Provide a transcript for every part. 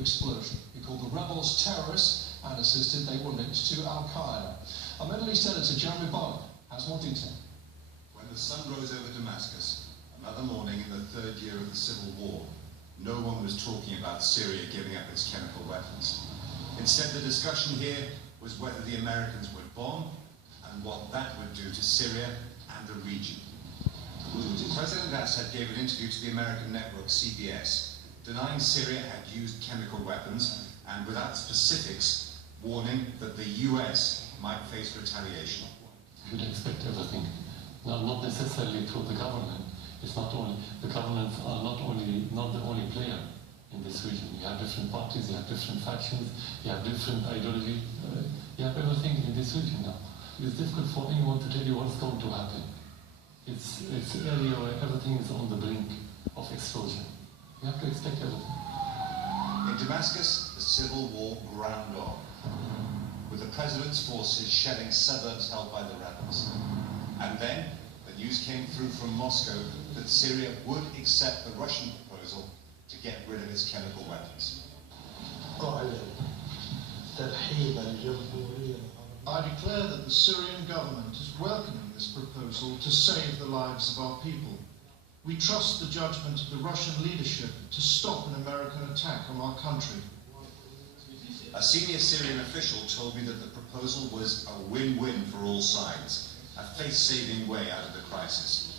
explosion. He called the rebels terrorists and insisted they were linked to Al-Qaeda. Our Middle East editor, Jeremy Bonner, has more detail. When the sun rose over Damascus, another morning in the third year of the civil war, no one was talking about Syria giving up its chemical weapons. Instead, the discussion here was whether the Americans would bomb and what that would do to Syria and the region. President Assad gave an interview to the American network CBS, denying Syria had used chemical weapons and, without specifics, warning that the US might face retaliation. You would expect everything. Now, not necessarily through the government. It's not only the governments are not the only player in this region. You have different parties, you have different factions, you have different ideology. You have everything in this region now. It's difficult for anyone to tell you what's going to happen. It's an area where everything is on the brink of explosion. You have to expect everything. In Damascus, the civil war ground on, with the president's forces shelling suburbs held by the rebels. And then the news came through from Moscow that Syria would accept the Russian proposal to get rid of its chemical weapons. I declare that the Syrian government is welcoming this proposal to save the lives of our people. We trust the judgment of the Russian leadership to stop an American attack on our country. A senior Syrian official told me that the proposal was a win-win for all sides, a faith-saving way out of the crisis.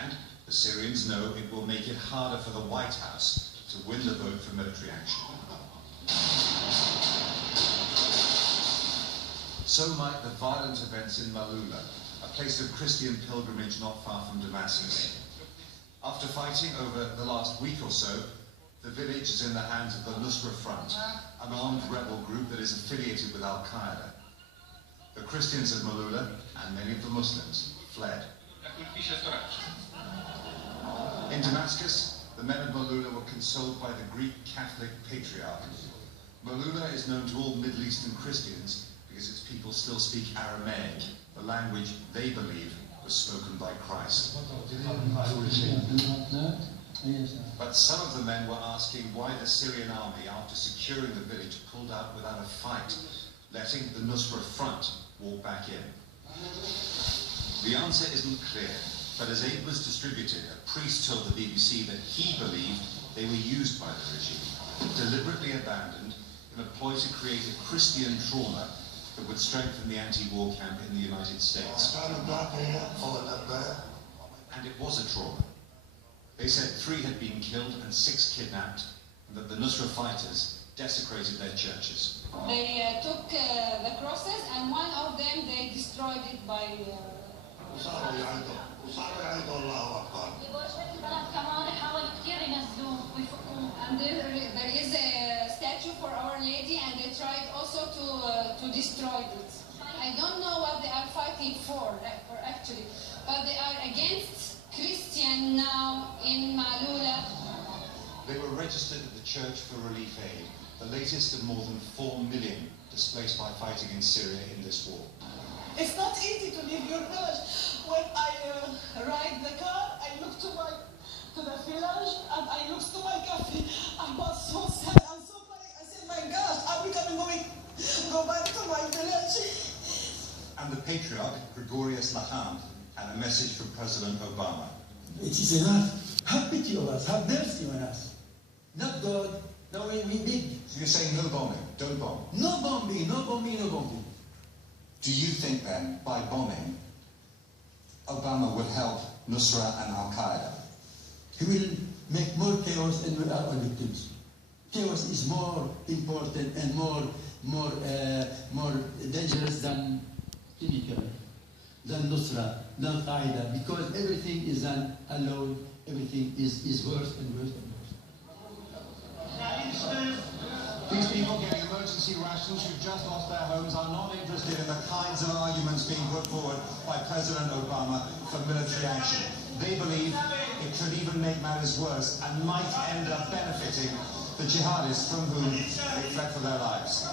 And the Syrians know it will make it harder for the White House to win the vote for military action. So might the violent events in Malula, a place of Christian pilgrimage not far from Damascus. After fighting over the last week or so, the village is in the hands of the Nusra Front, an armed rebel group that is affiliated with Al-Qaeda. The Christians of Malula, and many of the Muslims, fled. In Damascus, the men of Malula were consoled by the Greek Catholic Patriarch. Malula is known to all Middle Eastern Christians because its people still speak Aramaic, the language they believe was spoken by Christ. But some of the men were asking why the Syrian army, after securing the village, pulled out without a fight, letting the Nusra Front walk back in. The answer isn't clear, but as aid was distributed, a priest told the BBC that he believed they were used by the regime, deliberately abandoned in a ploy to create a Christian trauma that would strengthen the anti-war camp in the United States. And it was a trauma. They said 3 had been killed and 6 kidnapped, and that the Nusra fighters desecrated their churches. They took the crosses, and one of them they destroyed it by... And there is a statue for Our Lady, and they tried also to destroy it. I don't know what they are fighting for actually, but they are against Christian now in Malula. They were registered at the Church for Relief Aid, the latest of more than 4 million displaced by fighting in Syria in this war. It's not easy to leave your village. When I ride the car, I look to the village and I look to my cafe. I was so sad and so panicked. I said, my gosh, are we going to go back to my village? And the Patriarch, Gregorius Laham, had a message from President Obama. It is enough. Have pity on us. Have mercy on us. Not God. No, we big. So you're saying no bombing, don't bomb? No bombing, no bombing, no bombing. Do you think then, by bombing, Obama would help Nusra and Al-Qaeda? He will make more chaos and will our victims. Chaos is more important and more dangerous than chemical, than Nusra, than Al-Qaeda, because everything is alone, everything is worse and worse and worse. These people getting emergency rations who've just lost their homes are not interested in the kinds of arguments being put forward by President Obama for military action. They believe it could even make matters worse and might end up benefiting the jihadists from whom they fled for their lives.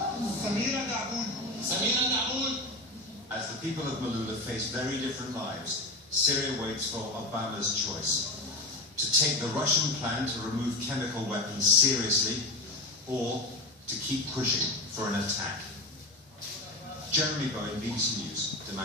As the people of Malula face very different lives, Syria waits for Obama's choice: to take the Russian plan to remove chemical weapons seriously, or to keep pushing for an attack. Jeremy Bowen, BBC News, Damascus.